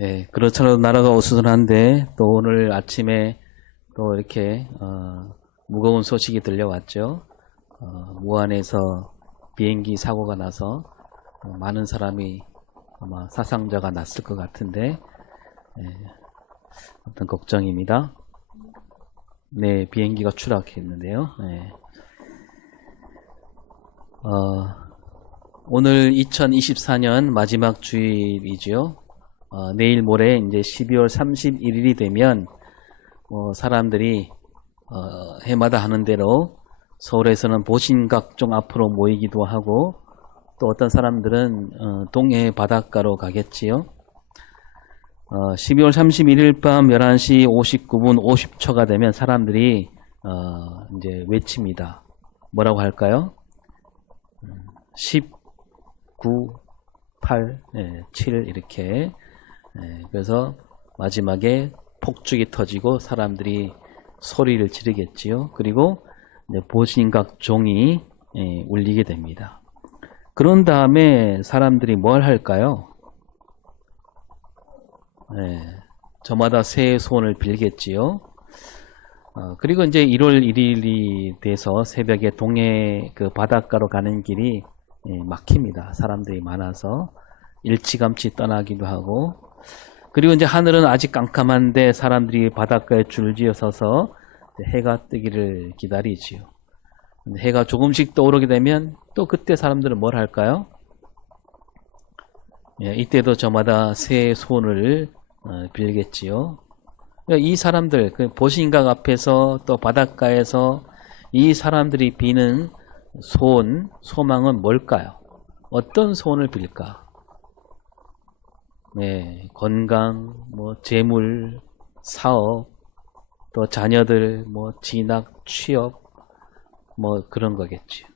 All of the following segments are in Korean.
예, 그렇잖아도 나라가 어수선한데 또 오늘 아침에 또 이렇게 무거운 소식이 들려왔죠. 무안에서 비행기 사고가 나서 많은 사람이 아마 사상자가 났을 것 같은데 어떤 걱정입니다. 네, 비행기가 추락했는데요. 네. 오늘 2024년 마지막 주일이죠. 내일 모레 이제 12월 31일이 되면 사람들이 해마다 하는 대로 서울에서는 보신각종 앞으로 모이기도 하고 또 어떤 사람들은 동해 바닷가로 가겠지요. 12월 31일 밤 11시 59분 50초가 되면 사람들이 이제 외칩니다. 뭐라고 할까요? 10, 9, 8, 7 이렇게. 그래서 마지막에 폭죽이 터지고 사람들이 소리를 지르겠지요. 그리고 보신각 종이 울리게 됩니다. 그런 다음에 사람들이 뭘 할까요? 저마다 새해 소원을 빌겠지요. 그리고 이제 1월 1일이 돼서 새벽에 동해 그 바닷가로 가는 길이 막힙니다. 사람들이 많아서 일찌감치 떠나기도 하고, 그리고 이제 하늘은 아직 깜깜한데 사람들이 바닷가에 줄지어 서서 해가 뜨기를 기다리지요. 해가 조금씩 떠오르게 되면 또 그때 사람들은 뭘 할까요? 이때도 저마다 새해 소원을 빌겠지요. 이 사람들, 그 보신각 앞에서 또 바닷가에서 이 사람들이 비는 소원, 소망은 뭘까요? 어떤 소원을 빌까? 건강, 재물, 사업, 또 자녀들, 진학, 취업, 그런 거겠죠.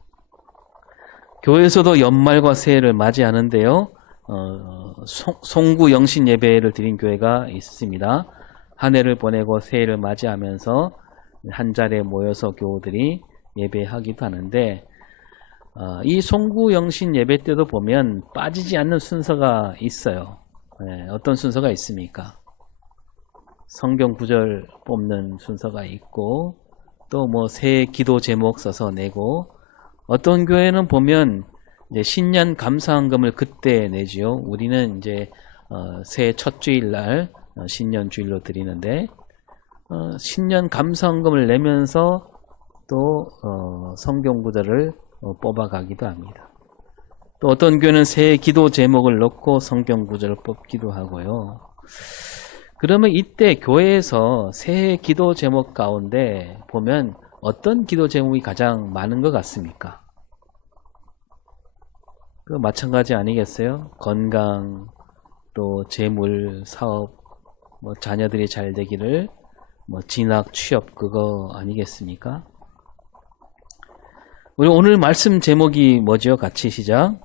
교회에서도 연말과 새해를 맞이하는데요. 송구 영신 예배를 드린 교회가 있습니다. 한 해를 보내고 새해를 맞이하면서 한 자리에 모여서 교우들이 예배하기도 하는데, 이 송구 영신 예배 때도 보면 빠지지 않는 순서가 있어요. 어떤 순서가 있습니까? 성경 구절 뽑는 순서가 있고, 또 새해 기도 제목 써서 내고, 어떤 교회는 보면 이제 신년 감사헌금을 그때 내지요. 우리는 이제 새해 첫 주일날 신년 주일로 드리는데, 신년 감사헌금을 내면서 또 성경 구절을 뽑아가기도 합니다. 또 어떤 교회는 새해 기도 제목을 넣고 성경 구절을 뽑기도 하고요. 그러면 이때 교회에서 새해 기도 제목 가운데 보면 어떤 기도 제목이 가장 많은 것 같습니까? 그 마찬가지 아니겠어요? 건강, 또 재물, 사업, 자녀들이 잘 되기를, 진학, 취업, 그거 아니겠습니까? 우리 오늘 말씀 제목이 뭐죠? 같이 시작.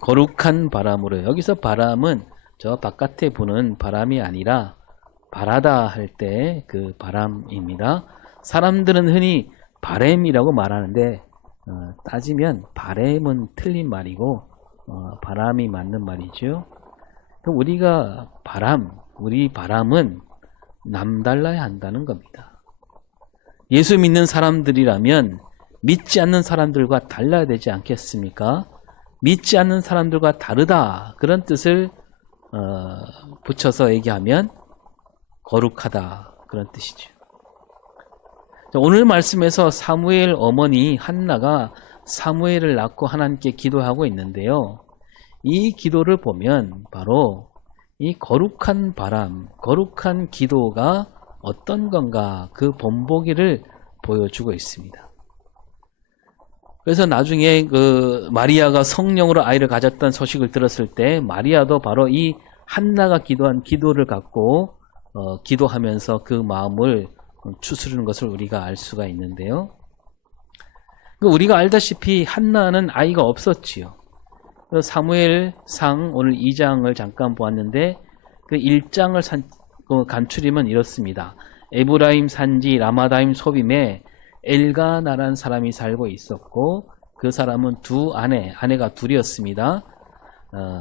거룩한 바람으로. 여기서 바람은 저 바깥에 부는 바람이 아니라 바라다 할 때 그 바람입니다. 사람들은 흔히 바램이라고 말하는데 따지면 바램은 틀린 말이고 바람이 맞는 말이죠. 그럼 우리가 우리 바람은 남달라야 한다는 겁니다. 예수 믿는 사람들이라면 믿지 않는 사람들과 달라야 되지 않겠습니까? 믿지 않는 사람들과 다르다, 그런 뜻을 붙여서 얘기하면 거룩하다, 그런 뜻이죠. 오늘 말씀에서 사무엘 어머니 한나가 사무엘을 낳고 하나님께 기도하고 있는데요. 이 기도를 보면 바로 이 거룩한 바람, 거룩한 기도가 어떤 건가, 그 본보기를 보여주고 있습니다. 그래서 나중에 그 마리아가 성령으로 아이를 가졌다는 소식을 들었을 때 마리아도 바로 이 한나가 기도한 기도를 갖고 기도하면서 그 마음을 추스르는 것을 우리가 알 수가 있는데요. 우리가 알다시피 한나는 아이가 없었지요. 사무엘상 오늘 2장을 잠깐 보았는데 그 1장을 간추리면 이렇습니다. 에브라임 산지 라마다임 소빔에 엘가나라는 사람이 살고 있었고 그 사람은 아내가 둘이었습니다.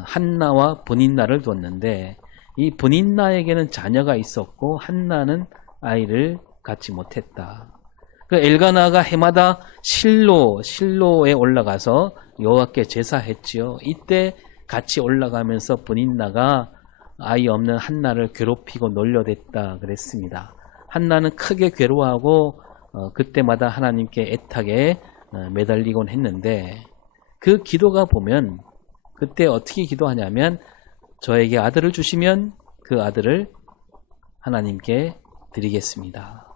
한나와 브닌나를 두었는데 이 브닌나에게는 자녀가 있었고 한나는 아이를 갖지 못했다. 그 엘가나가 해마다 실로에 올라가서 여호와께 제사했지요. 이때 같이 올라가면서 브닌나가 아이 없는 한나를 괴롭히고 놀려댔다 그랬습니다. 한나는 크게 괴로워하고 그때마다 하나님께 애타게 매달리곤 했는데 그 기도가 보면 그때 어떻게 기도하냐면 저에게 아들을 주시면 그 아들을 하나님께 드리겠습니다.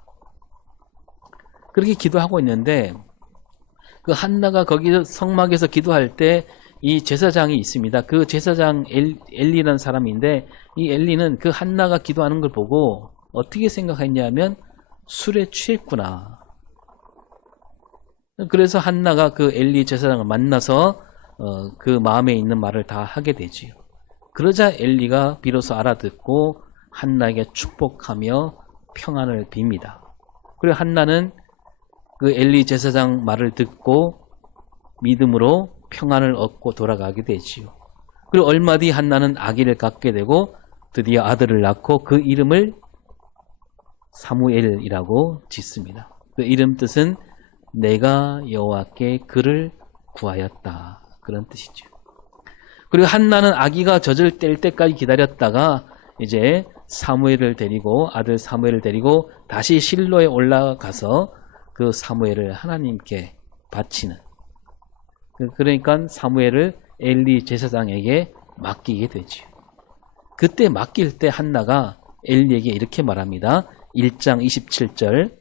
그렇게 기도하고 있는데 그 한나가 거기 성막에서 기도할 때 이 제사장이 있습니다. 그 제사장 엘리라는 사람인데 이 엘리는 그 한나가 기도하는 걸 보고 어떻게 생각했냐면 술에 취했구나. 그래서 한나가 그 엘리 제사장을 만나서 그 마음에 있는 말을 다 하게 되지요. 그러자 엘리가 비로소 알아듣고 한나에게 축복하며 평안을 빕니다. 그리고 한나는 그 엘리 제사장 말을 듣고 믿음으로 평안을 얻고 돌아가게 되지요. 그리고 얼마 뒤 한나는 아기를 갖게 되고 드디어 아들을 낳고 그 이름을 사무엘이라고 짓습니다. 그 이름 뜻은 내가 여호와께 그를 구하였다. 그런 뜻이죠. 그리고 한나는 아기가 젖을 뗄 때까지 기다렸다가 이제 사무엘을 데리고 아들 사무엘을 데리고 다시 실로에 올라가서 그 사무엘을 하나님께 바치는 그러니까 사무엘을 엘리 제사장에게 맡기게 되죠. 그때 맡길 때 한나가 엘리에게 이렇게 말합니다. 1장 27절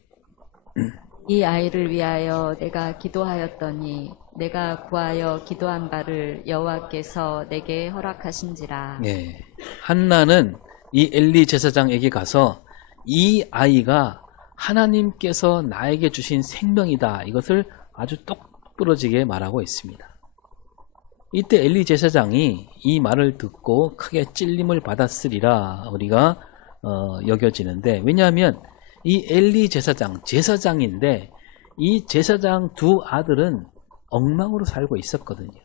이 아이를 위하여 내가 기도하였더니 내가 구하여 기도한 바를 여호와께서 내게 허락하신지라. 네. 한나는 이 엘리 제사장에게 가서 이 아이가 하나님께서 나에게 주신 생명이다. 이것을 아주 똑부러지게 말하고 있습니다. 이때 엘리 제사장이 이 말을 듣고 크게 찔림을 받았으리라 우리가 여겨지는데 왜냐하면 이 엘리 제사장인데 이 제사장 두 아들은 엉망으로 살고 있었거든요.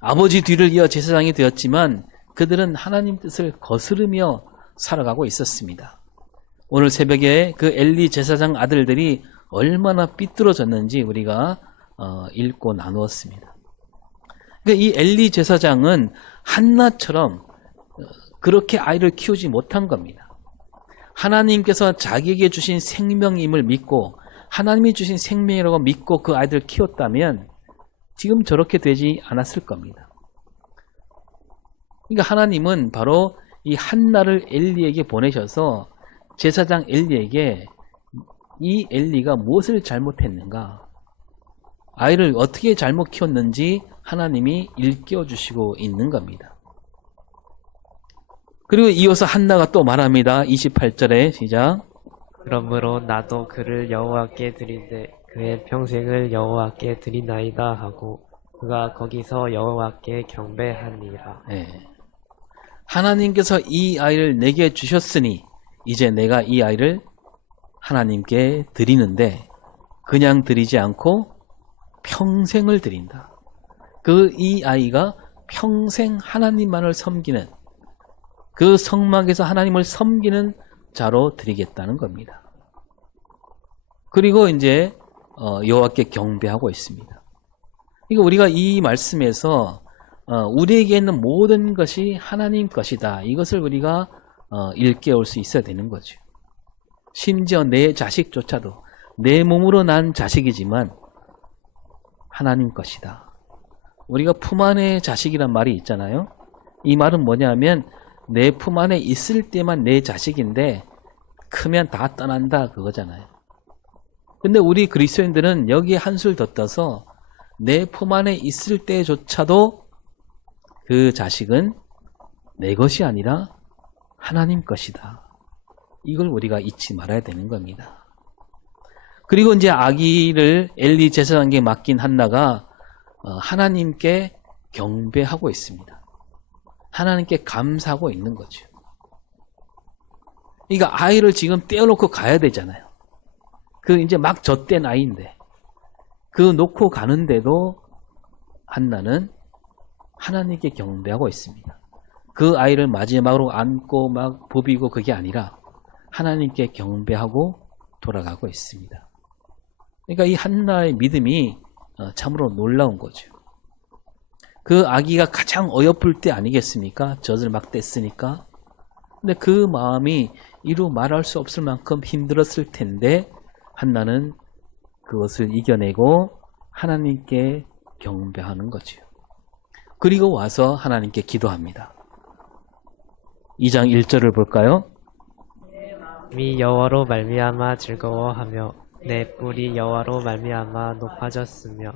아버지 뒤를 이어 제사장이 되었지만 그들은 하나님 뜻을 거스르며 살아가고 있었습니다. 오늘 새벽에 그 엘리 제사장 아들들이 얼마나 삐뚤어졌는지 우리가 읽고 나누었습니다. 그러니까 이 엘리 제사장은 한나처럼 그렇게 아이를 키우지 못한 겁니다. 하나님께서 자기에게 주신 생명임을 믿고 하나님이 주신 생명이라고 믿고 그 아이들을 키웠다면 지금 저렇게 되지 않았을 겁니다. 그러니까 하나님은 바로 이 한나를 엘리에게 보내셔서 제사장 엘리에게 이 엘리가 무엇을 잘못했는가, 아이를 어떻게 잘못 키웠는지 하나님이 일깨워 주시고 있는 겁니다. 그리고 이어서 한나가 또 말합니다. 28절에 시작. 그러므로 나도 그를 여호와께 드리되 그의 평생을 여호와께 드리나이다 하고 그가 거기서 여호와께 경배하니라. 네. 하나님께서 이 아이를 내게 주셨으니 이제 내가 이 아이를 하나님께 드리는데 그냥 드리지 않고 평생을 드린다. 이 아이가 평생 하나님만을 섬기는 그 성막에서 하나님을 섬기는 자로 드리겠다는 겁니다. 그리고 이제 여호와께 경배하고 있습니다. 그러니까 우리가 이 말씀에서 우리에게 있는 모든 것이 하나님 것이다. 이것을 우리가 일깨울 수 있어야 되는 거죠. 심지어 내 자식조차도 내 몸으로 난 자식이지만 하나님 것이다. 우리가 품 안에 자식이란 말이 있잖아요. 이 말은 뭐냐면 내 품 안에 있을 때만 내 자식인데 크면 다 떠난다 그거잖아요. 근데 우리 그리스도인들은 여기에 한술 더 떠서 내 품 안에 있을 때조차도 그 자식은 내 것이 아니라 하나님 것이다. 이걸 우리가 잊지 말아야 되는 겁니다. 그리고 이제 아기를 엘리 제사장에게 맡긴 한나가 하나님께 경배하고 있습니다. 하나님께 감사하고 있는 거죠. 그러니까 아이를 지금 떼어놓고 가야 되잖아요. 그 이제 막 젖된 아이인데 그 놓고 가는데도 한나는 하나님께 경배하고 있습니다. 그 아이를 마지막으로 안고 막 부비고 그게 아니라 하나님께 경배하고 돌아가고 있습니다. 그러니까 이 한나의 믿음이 참으로 놀라운 거죠. 그 아기가 가장 어여쁠 때 아니겠습니까? 젖을 막 뗐으니까. 근데 그 마음이 이루 말할 수 없을 만큼 힘들었을 텐데 한나는 그것을 이겨내고 하나님께 경배하는 거죠. 그리고 와서 하나님께 기도합니다. 2장 1절을 볼까요? 미 여호와로 말미암아 즐거워하며 내 뿔이 여호와로 말미암아 높아졌으며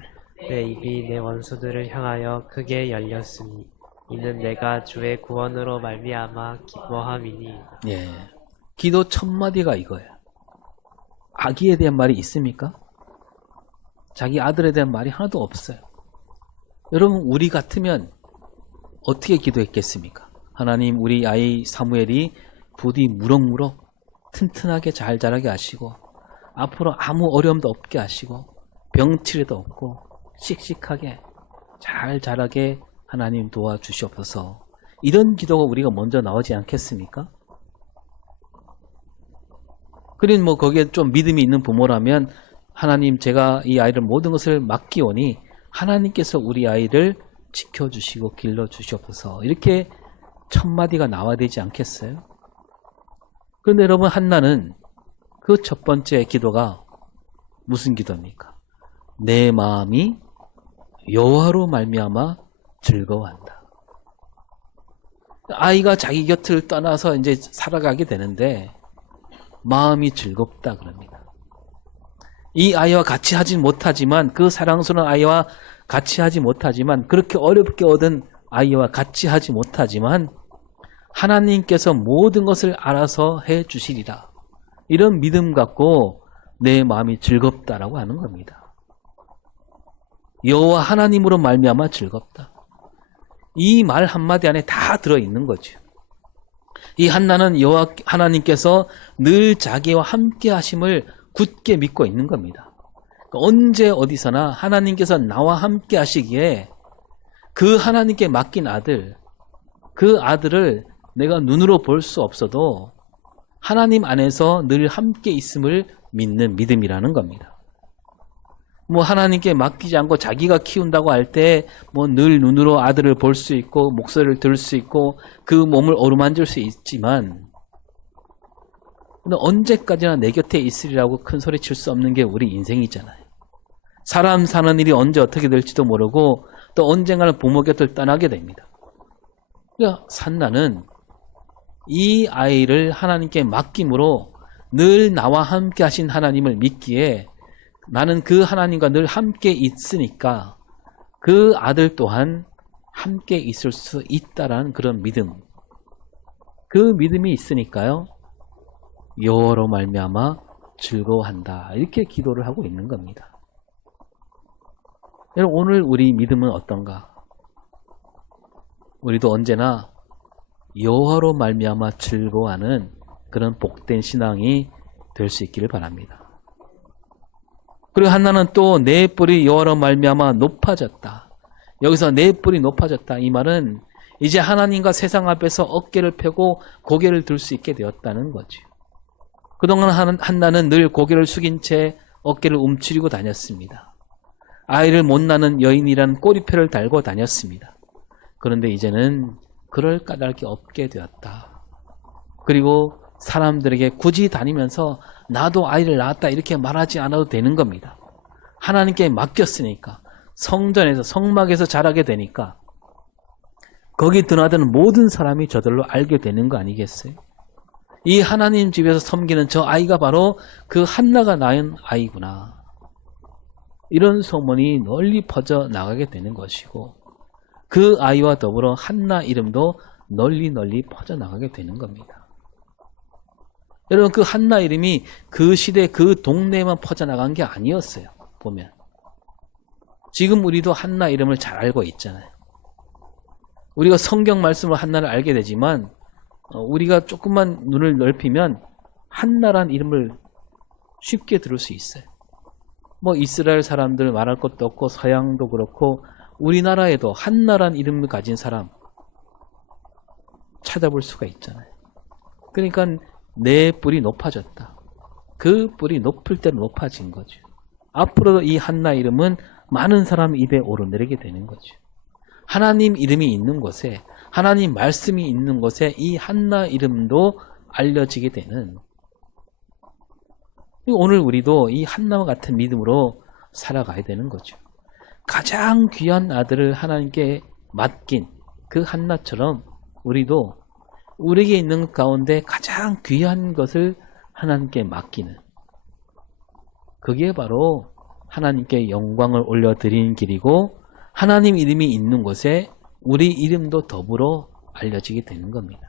내 입이 내 원수들을 향하여 크게 열렸으니 이는 내가 주의 구원으로 말미암아 기뻐함이니. 예, 기도 첫 마디가 이거예요. 아기에 대한 말이 있습니까? 자기 아들에 대한 말이 하나도 없어요. 여러분, 우리 같으면 어떻게 기도했겠습니까? 하나님, 우리 아이 사무엘이 부디 무럭무럭 튼튼하게 잘 자라게 하시고 앞으로 아무 어려움도 없게 하시고 병치레도 없고 씩씩하게 잘 자라게 하나님 도와주시옵소서. 이런 기도가 우리가 먼저 나오지 않겠습니까? 그린 뭐 거기에 좀 믿음이 있는 부모라면 하나님, 제가 이 아이를 모든 것을 맡기오니 하나님께서 우리 아이를 지켜주시고 길러주시옵소서. 이렇게 첫 마디가 나와야 되지 않겠어요? 그런데 여러분, 한나는 그 첫 번째 기도가 무슨 기도입니까? 내 마음이 여호와로 말미암아 즐거워한다. 아이가 자기 곁을 떠나서 이제 살아가게 되는데 마음이 즐겁다 그럽니다. 이 아이와 같이 하진 못하지만, 그 사랑스러운 아이와 같이 하지 못하지만, 그렇게 어렵게 얻은 아이와 같이 하지 못하지만 하나님께서 모든 것을 알아서 해 주시리라. 이런 믿음 갖고 내 마음이 즐겁다라고 하는 겁니다. 여호와 하나님으로 말미암아 즐겁다. 이 말 한마디 안에 다 들어있는 거죠. 이 한나는 여호와 하나님께서 늘 자기와 함께 하심을 굳게 믿고 있는 겁니다. 언제 어디서나 하나님께서 나와 함께 하시기에 그 하나님께 맡긴 아들, 그 아들을 내가 눈으로 볼 수 없어도 하나님 안에서 늘 함께 있음을 믿는 믿음이라는 겁니다. 뭐 하나님께 맡기지 않고 자기가 키운다고 할 때 뭐 늘 눈으로 아들을 볼 수 있고 목소리를 들을 수 있고 그 몸을 어루만질 수 있지만, 근데 언제까지나 내 곁에 있으리라고 큰 소리 칠 수 없는 게 우리 인생이잖아요. 사람 사는 일이 언제 어떻게 될지도 모르고 또 언젠가는 부모 곁을 떠나게 됩니다. 그러니까 한나는 이 아이를 하나님께 맡김으로 늘 나와 함께 하신 하나님을 믿기에 나는 그 하나님과 늘 함께 있으니까 그 아들 또한 함께 있을 수 있다라는 그런 믿음, 그 믿음이 있으니까요 여호와로 말미암아 즐거워한다, 이렇게 기도를 하고 있는 겁니다. 여러분, 오늘 우리 믿음은 어떤가? 우리도 언제나 여호와로 말미암아 즐거워하는 그런 복된 신앙이 될 수 있기를 바랍니다. 그리고 한나는 또 내 뿔이 여호와로 말미암아 높아졌다. 여기서 내 뿔이 높아졌다, 이 말은 이제 하나님과 세상 앞에서 어깨를 펴고 고개를 들 수 있게 되었다는 거죠. 그동안 한나는 늘 고개를 숙인 채 어깨를 움츠리고 다녔습니다. 아이를 못 낳는 여인이란 꼬리표를 달고 다녔습니다. 그런데 이제는 그럴 까닭이 없게 되었다. 그리고 사람들에게 굳이 다니면서 나도 아이를 낳았다 이렇게 말하지 않아도 되는 겁니다. 하나님께 맡겼으니까, 성전에서 성막에서 자라게 되니까 거기 드나드는 모든 사람이 저절로 알게 되는 거 아니겠어요? 이 하나님 집에서 섬기는 저 아이가 바로 그 한나가 낳은 아이구나, 이런 소문이 널리 퍼져 나가게 되는 것이고, 그 아이와 더불어 한나 이름도 널리 퍼져 나가게 되는 겁니다. 여러분, 그 한나 이름이 그 시대 그 동네에만 퍼져나간 게 아니었어요. 보면 지금 우리도 한나 이름을 잘 알고 있잖아요. 우리가 성경 말씀으로 한나를 알게 되지만 우리가 조금만 눈을 넓히면 한나란 이름을 쉽게 들을 수 있어요. 뭐 이스라엘 사람들 말할 것도 없고 서양도 그렇고 우리나라에도 한나라는 이름을 가진 사람 찾아볼 수가 있잖아요. 그러니까 내 뿔이 높아졌다. 그 뿔이 높을 대로 높아진 거죠. 앞으로도 이 한나 이름은 많은 사람 입에 오르내리게 되는 거죠. 하나님 이름이 있는 곳에, 하나님 말씀이 있는 곳에 이 한나 이름도 알려지게 되는, 오늘 우리도 이 한나와 같은 믿음으로 살아가야 되는 거죠. 가장 귀한 아들을 하나님께 맡긴 그 한나처럼 우리도 우리에게 있는 가운데 가장 귀한 것을 하나님께 맡기는, 그게 바로 하나님께 영광을 올려드리는 길이고, 하나님 이름이 있는 곳에 우리 이름도 더불어 알려지게 되는 겁니다.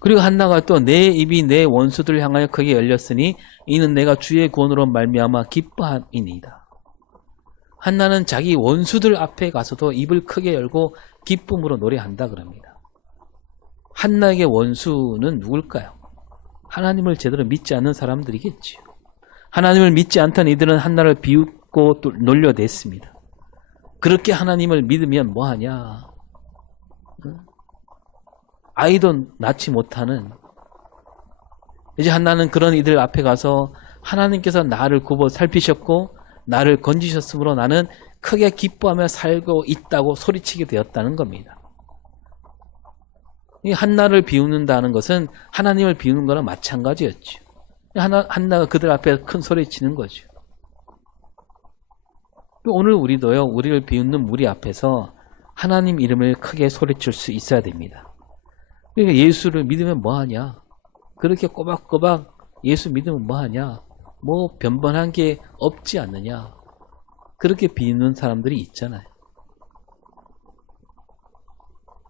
그리고 한나가 또 내 입이 내 원수들을 향하여 크게 열렸으니 이는 내가 주의 구원으로 말미암아 기뻐함이니이다. 한나는 자기 원수들 앞에 가서도 입을 크게 열고 기쁨으로 노래한다 그럽니다. 한나에게 원수는 누굴까요? 하나님을 제대로 믿지 않는 사람들이겠지요. 하나님을 믿지 않던 이들은 한나를 비웃고 또 놀려댔습니다. 그렇게 하나님을 믿으면 뭐하냐? 아이도 낳지 못하는, 이제 한나는 그런 이들 앞에 가서 하나님께서 나를 굽어 살피셨고 나를 건지셨으므로 나는 크게 기뻐하며 살고 있다고 소리치게 되었다는 겁니다. 이 한나를 비웃는다는 것은 하나님을 비우는 거랑 마찬가지였죠. 한나가 그들 앞에 큰 소리치는 거죠. 오늘 우리도요, 우리를 비웃는 무리 앞에서 하나님 이름을 크게 소리칠 수 있어야 됩니다. 그러니까 예수를 믿으면 뭐하냐? 그렇게 꼬박꼬박 예수 믿으면 뭐하냐? 뭐 변변한 게 없지 않느냐? 그렇게 비웃는 사람들이 있잖아요.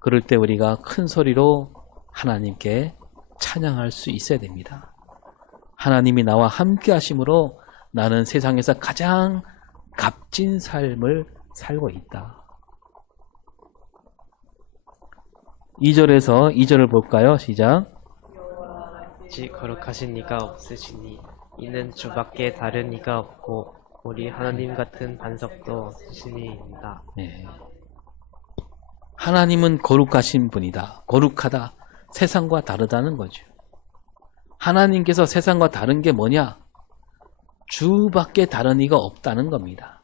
그럴 때 우리가 큰 소리로 하나님께 찬양할 수 있어야 됩니다. 하나님이 나와 함께 하심으로 나는 세상에서 가장 값진 삶을 살고 있다. 2절에서 2절을 볼까요? 시작. 지 거룩하신 이가 없으시니 이는 주밖에 다른 이가 없고 우리 하나님 같은 반석도 없으시니이다. 네. 하나님은 거룩하신 분이다. 거룩하다. 세상과 다르다는 거죠. 하나님께서 세상과 다른 게 뭐냐? 주밖에 다른 이가 없다는 겁니다.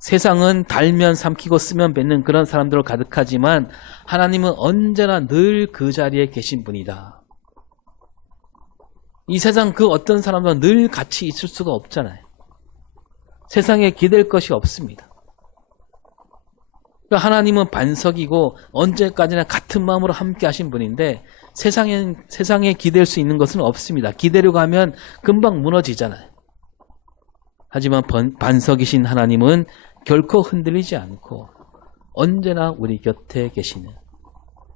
세상은 달면 삼키고 쓰면 뱉는 그런 사람들로 가득하지만 하나님은 언제나 늘 그 자리에 계신 분이다. 이 세상 그 어떤 사람도 늘 같이 있을 수가 없잖아요. 세상에 기댈 것이 없습니다. 그러니까 하나님은 반석이고 언제까지나 같은 마음으로 함께 하신 분인데 세상에 기댈 수 있는 것은 없습니다. 기대려고 하면 금방 무너지잖아요. 하지만 반석이신 하나님은 결코 흔들리지 않고 언제나 우리 곁에 계시는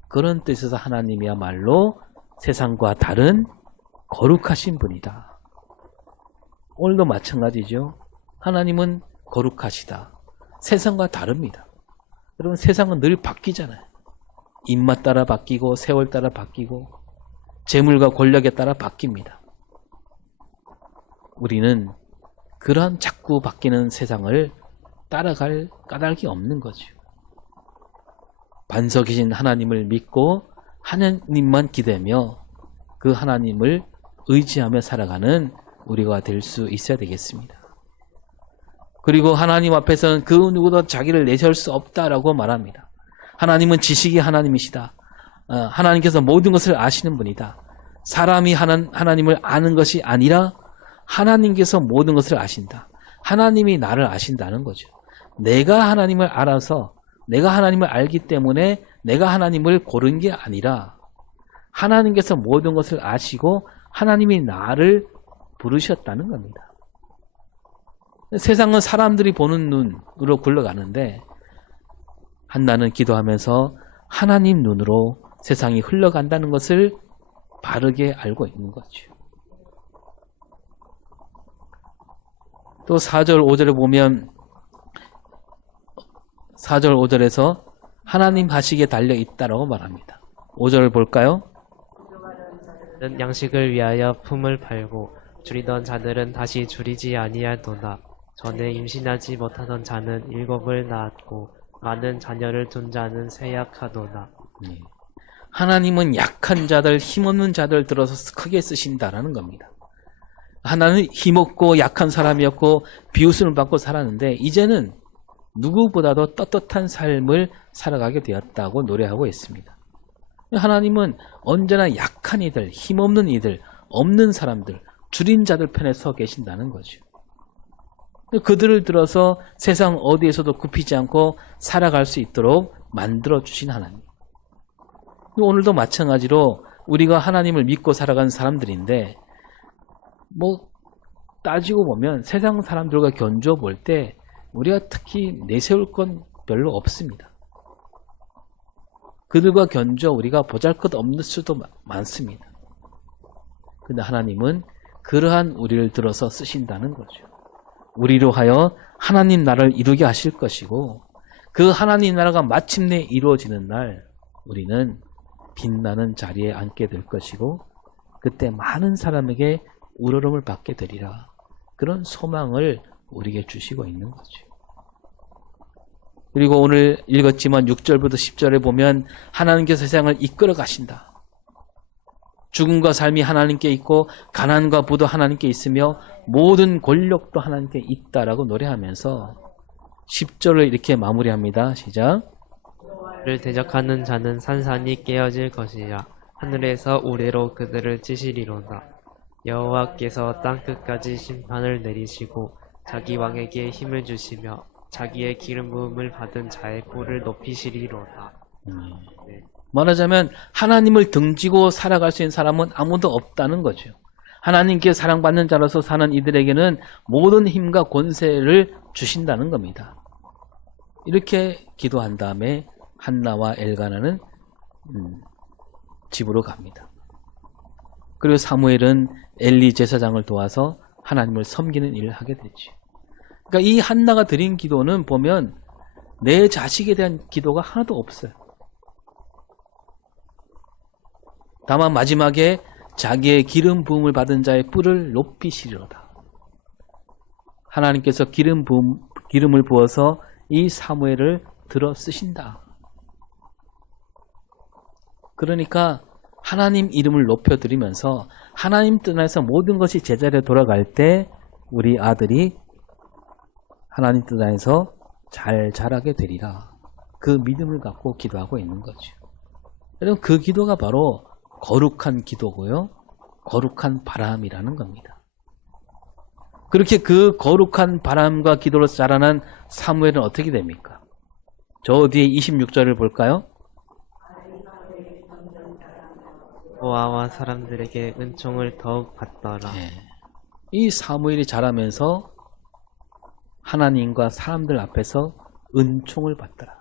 그런 뜻에서 하나님이야말로 세상과 다른 거룩하신 분이다. 오늘도 마찬가지죠. 하나님은 거룩하시다. 세상과 다릅니다. 여러분, 세상은 늘 바뀌잖아요. 입맛 따라 바뀌고 세월 따라 바뀌고 재물과 권력에 따라 바뀝니다. 우리는 그런 자꾸 바뀌는 세상을 따라갈 까닭이 없는 거죠. 반석이신 하나님을 믿고 하나님만 기대며 그 하나님을 의지하며 살아가는 우리가 될 수 있어야 되겠습니다. 그리고 하나님 앞에서는 그 누구도 자기를 내세울 수 없다라고 말합니다. 하나님은 지식의 하나님이시다. 하나님께서 모든 것을 아시는 분이다. 사람이 하나님을 아는 것이 아니라 하나님께서 모든 것을 아신다. 하나님이 나를 아신다는 거죠. 내가 하나님을 알아서 내가 하나님을 알기 때문에 내가 하나님을 고른 게 아니라 하나님께서 모든 것을 아시고 하나님이 나를 부르셨다는 겁니다. 세상은 사람들이 보는 눈으로 굴러가는데 한나는 기도하면서 하나님 눈으로 세상이 흘러간다는 것을 바르게 알고 있는 거죠. 또 4절 5절에 보면 4절 5절에서 하나님 하시기에 달려있다라고 말합니다. 5절을 볼까요? 양식을 위하여 품을 팔고 줄이던 자들은 다시 줄이지 아니하도다. 전에 임신하지 못하던 자는 7을 낳았고 많은 자녀를 둔 자는 쇠약하도다. 예. 하나님은 약한 자들, 힘없는 자들 들어서 크게 쓰신다라는 겁니다. 하나는 힘없고 약한 사람이었고 비웃음을 받고 살았는데 이제는 누구보다도 떳떳한 삶을 살아가게 되었다고 노래하고 있습니다. 하나님은 언제나 약한 이들, 힘없는 이들, 없는 사람들, 줄인 자들 편에 서 계신다는 거죠. 그들을 들어서 세상 어디에서도 굽히지 않고 살아갈 수 있도록 만들어주신 하나님. 오늘도 마찬가지로 우리가 하나님을 믿고 살아가는 사람들인데 따지고 보면 세상 사람들과 견주어 볼 때 우리가 특히 내세울 건 별로 없습니다. 그들과 견주어 우리가 보잘것없는 수도 많습니다. 그런데 하나님은 그러한 우리를 들어서 쓰신다는 거죠. 우리로 하여 하나님 나라를 이루게 하실 것이고 그 하나님 나라가 마침내 이루어지는 날 우리는 빛나는 자리에 앉게 될 것이고 그때 많은 사람에게 우러름을 받게 되리라. 그런 소망을 우리에게 주시고 있는 거죠. 그리고 오늘 읽었지만 6절부터 10절에 보면 하나님께서 세상을 이끌어 가신다. 죽음과 삶이 하나님께 있고 가난과 부도 하나님께 있으며 모든 권력도 하나님께 있다라고 노래하면서 10절을 이렇게 마무리합니다. 시작. 를 대적하는 자는 산산이 깨어질 것이야. 하늘에서 우레로 그들을 치시리로다. 여호와께서 땅끝까지 심판을 내리시고 자기 왕에게 힘을 주시며 자기의 기름 부음을 받은 자의 뿔을 높이시리로다. 네. 말하자면 하나님을 등지고 살아갈 수 있는 사람은 아무도 없다는 거죠. 하나님께 사랑받는 자로서 사는 이들에게는 모든 힘과 권세를 주신다는 겁니다. 이렇게 기도한 다음에 한나와 엘가나는 집으로 갑니다. 그리고 사무엘은 엘리 제사장을 도와서 하나님을 섬기는 일을 하게 되죠. 그러니까 이 한나가 드린 기도는 보면 내 자식에 대한 기도가 하나도 없어요. 다만 마지막에 자기의 기름 부음을 받은 자의 뿔을 높이시리로다. 하나님께서 기름을 부어서 이 사무엘을 들어 쓰신다. 그러니까 하나님 이름을 높여드리면서 하나님 뜻 안에서 모든 것이 제자리에 돌아갈 때 우리 아들이 하나님 뜻 안에서 잘 자라게 되리라. 그 믿음을 갖고 기도하고 있는 거죠. 여러분 그 기도가 바로 거룩한 기도고요. 거룩한 바람이라는 겁니다. 그렇게 그 거룩한 바람과 기도로 자라난 사무엘은 어떻게 됩니까? 저 뒤에 26절을 볼까요? 여호와와 사람들에게 은총을 더욱 받더라. 이 사무엘이 자라면서 하나님과 사람들 앞에서 은총을 받더라.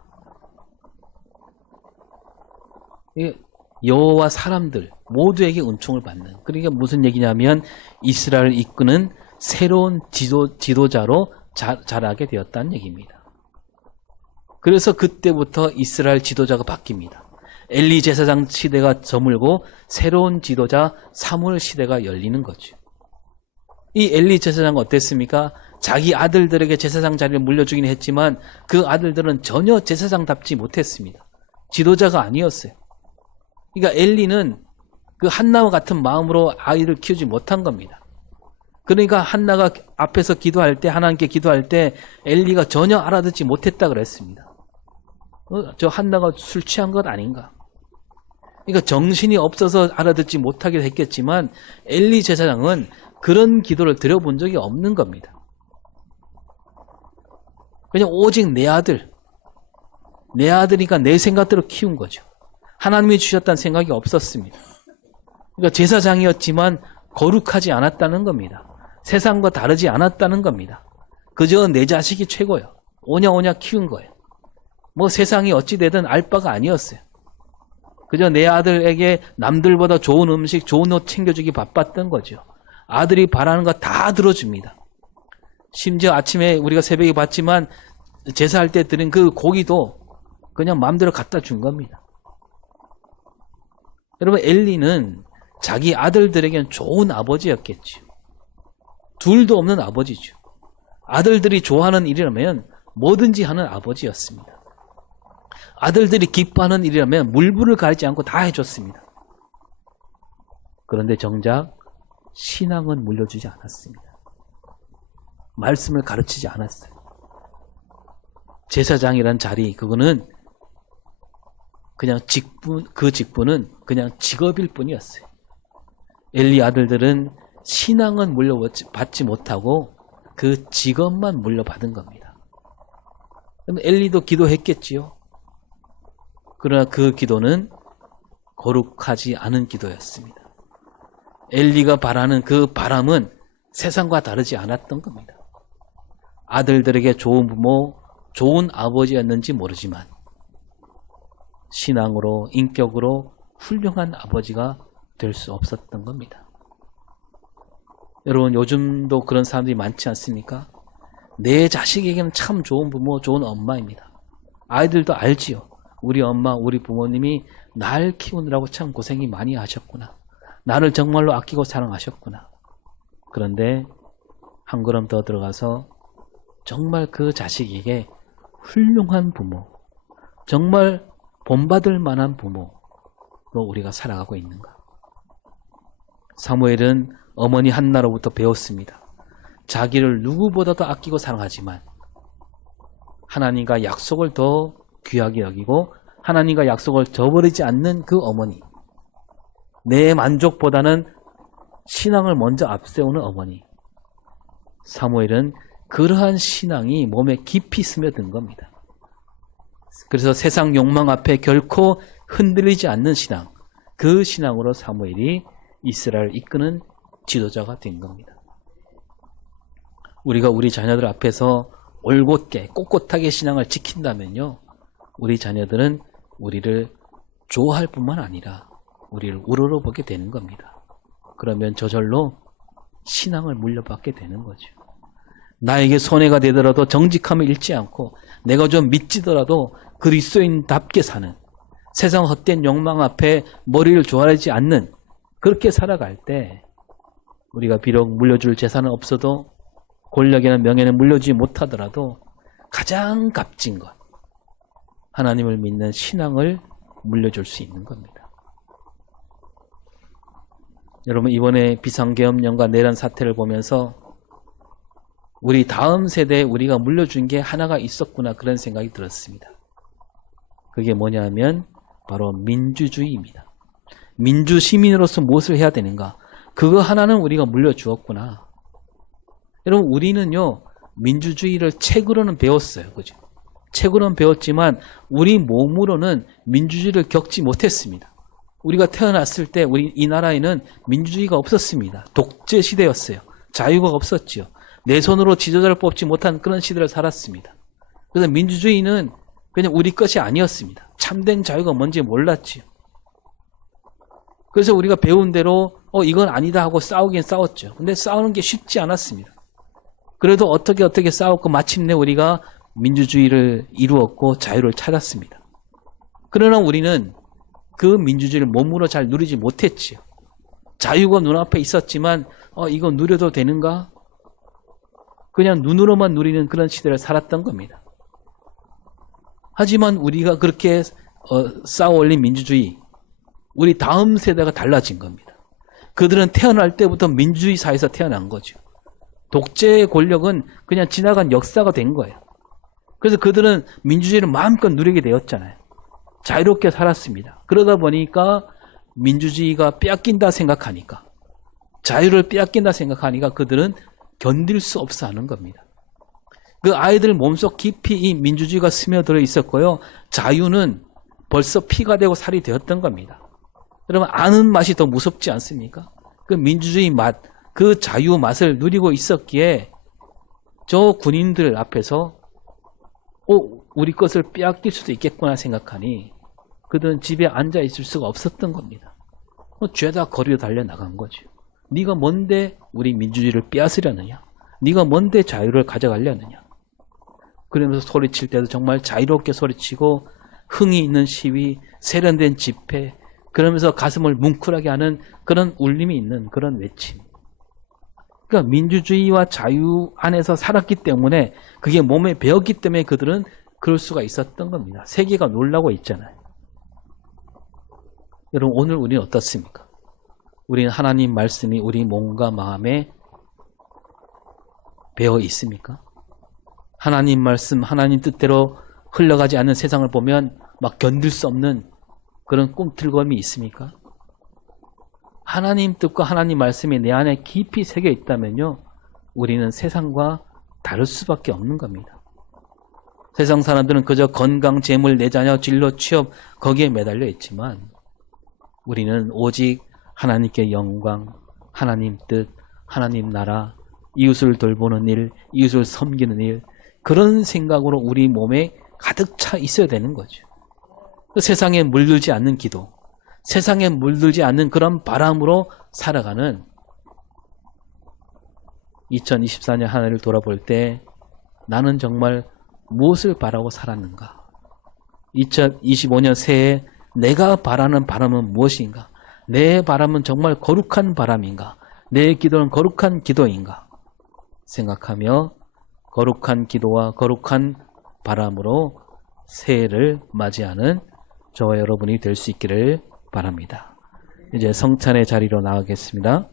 여호와 사람들 모두에게 은총을 받는. 그러니까 무슨 얘기냐면 이스라엘을 이끄는 새로운 지도자로 자라게 되었다는 얘기입니다. 그래서 그때부터 이스라엘 지도자가 바뀝니다. 엘리 제사장 시대가 저물고 새로운 지도자 사무엘 시대가 열리는 거죠. 이 엘리 제사장은 어땠습니까? 자기 아들들에게 제사장 자리를 물려주긴 했지만 그 아들들은 전혀 제사장답지 못했습니다. 지도자가 아니었어요. 그러니까 엘리는 그 한나와 같은 마음으로 아이를 키우지 못한 겁니다. 그러니까 한나가 앞에서 기도할 때 하나님께 기도할 때 엘리가 전혀 알아듣지 못했다 그랬습니다. 저 한나가 술 취한 것 아닌가? 그러니까 정신이 없어서 알아듣지 못하게 했겠지만 엘리 제사장은 그런 기도를 드려본 적이 없는 겁니다. 그냥 오직 내 아들이니까 내 생각대로 키운 거죠. 하나님이 주셨다는 생각이 없었습니다. 그러니까 제사장이었지만 거룩하지 않았다는 겁니다. 세상과 다르지 않았다는 겁니다. 그저 내 자식이 최고예요. 오냐오냐 키운 거예요. 뭐 세상이 어찌 되든 알 바가 아니었어요. 그저 내 아들에게 남들보다 좋은 음식, 좋은 옷 챙겨주기 바빴던 거죠. 아들이 바라는 거 다 들어줍니다. 심지어 아침에 우리가 새벽에 봤지만 제사할 때 드린 그 고기도 그냥 마음대로 갖다 준 겁니다. 여러분 엘리는 자기 아들들에게는 좋은 아버지였겠죠. 둘도 없는 아버지죠. 아들들이 좋아하는 일이라면 뭐든지 하는 아버지였습니다. 아들들이 기뻐하는 일이라면 물불을 가리지 않고 다 해줬습니다. 그런데 정작 신앙은 물려주지 않았습니다. 말씀을 가르치지 않았어요. 제사장이란 자리, 그거는 그냥 그 직분은 그냥 직업일 뿐이었어요. 엘리 아들들은 신앙은 물려받지 못하고 그 직업만 물려받은 겁니다. 그럼 엘리도 기도했겠지요. 그러나 그 기도는 거룩하지 않은 기도였습니다. 엘리가 바라는 그 바람은 세상과 다르지 않았던 겁니다. 아들들에게 좋은 부모, 좋은 아버지였는지 모르지만 신앙으로, 인격으로 훌륭한 아버지가 될 수 없었던 겁니다. 여러분, 요즘도 그런 사람들이 많지 않습니까? 내 자식에게는 참 좋은 부모, 좋은 엄마입니다. 아이들도 알지요. 우리 엄마, 우리 부모님이 날 키우느라고 참 고생이 많이 하셨구나. 나를 정말로 아끼고 사랑하셨구나. 그런데 한 걸음 더 들어가서 정말 그 자식에게 훌륭한 부모, 정말 본받을 만한 부모로 우리가 살아가고 있는가? 사무엘은 어머니 한나로부터 배웠습니다. 자기를 누구보다도 아끼고 사랑하지만 하나님과 약속을 더 귀하게 여기고 하나님과 약속을 저버리지 않는 그 어머니, 내 만족보다는 신앙을 먼저 앞세우는 어머니. 사무엘은 그러한 신앙이 몸에 깊이 스며든 겁니다. 그래서 세상 욕망 앞에 결코 흔들리지 않는 신앙, 그 신앙으로 사무엘이 이스라엘을 이끄는 지도자가 된 겁니다. 우리가 우리 자녀들 앞에서 올곧게 꼿꼿하게 신앙을 지킨다면요, 우리 자녀들은 우리를 좋아할 뿐만 아니라 우리를 우러러보게 되는 겁니다. 그러면 저절로 신앙을 물려받게 되는 거죠. 나에게 손해가 되더라도 정직함을 잃지 않고 내가 좀 미치더라도 그리스도인답게 사는, 세상 헛된 욕망 앞에 머리를 조아리지 않는, 그렇게 살아갈 때 우리가 비록 물려줄 재산은 없어도, 권력이나 명예는 물려주지 못하더라도 가장 값진 것, 하나님을 믿는 신앙을 물려줄 수 있는 겁니다. 여러분, 이번에 비상계엄령과 내란 사태를 보면서 우리 다음 세대에 우리가 물려준 게 하나가 있었구나, 그런 생각이 들었습니다. 그게 뭐냐면 바로 민주주의입니다. 민주시민으로서 무엇을 해야 되는가, 그거 하나는 우리가 물려주었구나. 여러분, 우리는요 민주주의를 책으로는 배웠어요. 그죠? 책으로는 배웠지만 우리 몸으로는 민주주의를 겪지 못했습니다. 우리가 태어났을 때 우리 이 나라에는 민주주의가 없었습니다. 독재 시대였어요. 자유가 없었죠. 내 손으로 지도자를 뽑지 못한 그런 시대를 살았습니다. 그래서 민주주의는 그냥 우리 것이 아니었습니다. 참된 자유가 뭔지 몰랐지요. 그래서 우리가 배운 대로 이건 아니다 하고 싸우긴 싸웠죠. 근데 싸우는 게 쉽지 않았습니다. 그래도 어떻게 싸웠고 마침내 우리가 민주주의를 이루었고 자유를 찾았습니다. 그러나 우리는 그 민주주의를 몸으로 잘 누리지 못했지요. 자유가 눈앞에 있었지만 이거 누려도 되는가? 그냥 눈으로만 누리는 그런 시대를 살았던 겁니다. 하지만 우리가 그렇게 쌓아 올린 민주주의, 우리 다음 세대가 달라진 겁니다. 그들은 태어날 때부터 민주주의 사회에서 태어난 거죠. 독재의 권력은 그냥 지나간 역사가 된 거예요. 그래서 그들은 민주주의를 마음껏 누리게 되었잖아요. 자유롭게 살았습니다. 그러다 보니까 민주주의가 빼앗긴다 생각하니까, 자유를 빼앗긴다 생각하니까 그들은 견딜 수 없어 하는 겁니다. 그 아이들 몸속 깊이 이 민주주의가 스며들어 있었고요. 자유는 벌써 피가 되고 살이 되었던 겁니다. 여러분, 아는 맛이 더 무섭지 않습니까? 그 민주주의 맛, 그 자유 맛을 누리고 있었기에 저 군인들 앞에서 우리 것을 빼앗길 수도 있겠구나 생각하니 그들은 집에 앉아 있을 수가 없었던 겁니다. 죄다 거리로 달려나간 거죠. 네가 뭔데 우리 민주주의를 빼앗으려느냐? 네가 뭔데 자유를 가져가려느냐? 그러면서 소리칠 때도 정말 자유롭게 소리치고 흥이 있는 시위, 세련된 집회, 그러면서 가슴을 뭉클하게 하는 그런 울림이 있는 그런 외침. 그러니까 민주주의와 자유 안에서 살았기 때문에 그게 몸에 배었기 때문에 그들은 그럴 수가 있었던 겁니다. 세계가 놀라고 있잖아요. 여러분 오늘 우리는 어떻습니까? 우리는 하나님 말씀이 우리 몸과 마음에 배어 있습니까? 하나님 말씀, 하나님 뜻대로 흘러가지 않는 세상을 보면 막 견딜 수 없는 그런 꿈틀거림이 있습니까? 하나님 뜻과 하나님 말씀이 내 안에 깊이 새겨 있다면요, 우리는 세상과 다를 수밖에 없는 겁니다. 세상 사람들은 그저 건강, 재물, 내 자녀, 진로, 취업 거기에 매달려 있지만 우리는 오직 하나님께 영광, 하나님 뜻, 하나님 나라, 이웃을 돌보는 일, 이웃을 섬기는 일, 그런 생각으로 우리 몸에 가득 차 있어야 되는 거죠. 세상에 물들지 않는 기도, 세상에 물들지 않는 그런 바람으로 살아가는 2024년 한 해를 돌아볼 때 나는 정말 무엇을 바라고 살았는가? 2025년 새해 내가 바라는 바람은 무엇인가? 내 바람은 정말 거룩한 바람인가? 내 기도는 거룩한 기도인가? 생각하며 거룩한 기도와 거룩한 바람으로 새해를 맞이하는 저와 여러분이 될 수 있기를 바랍니다. 이제 성찬의 자리로 나가겠습니다.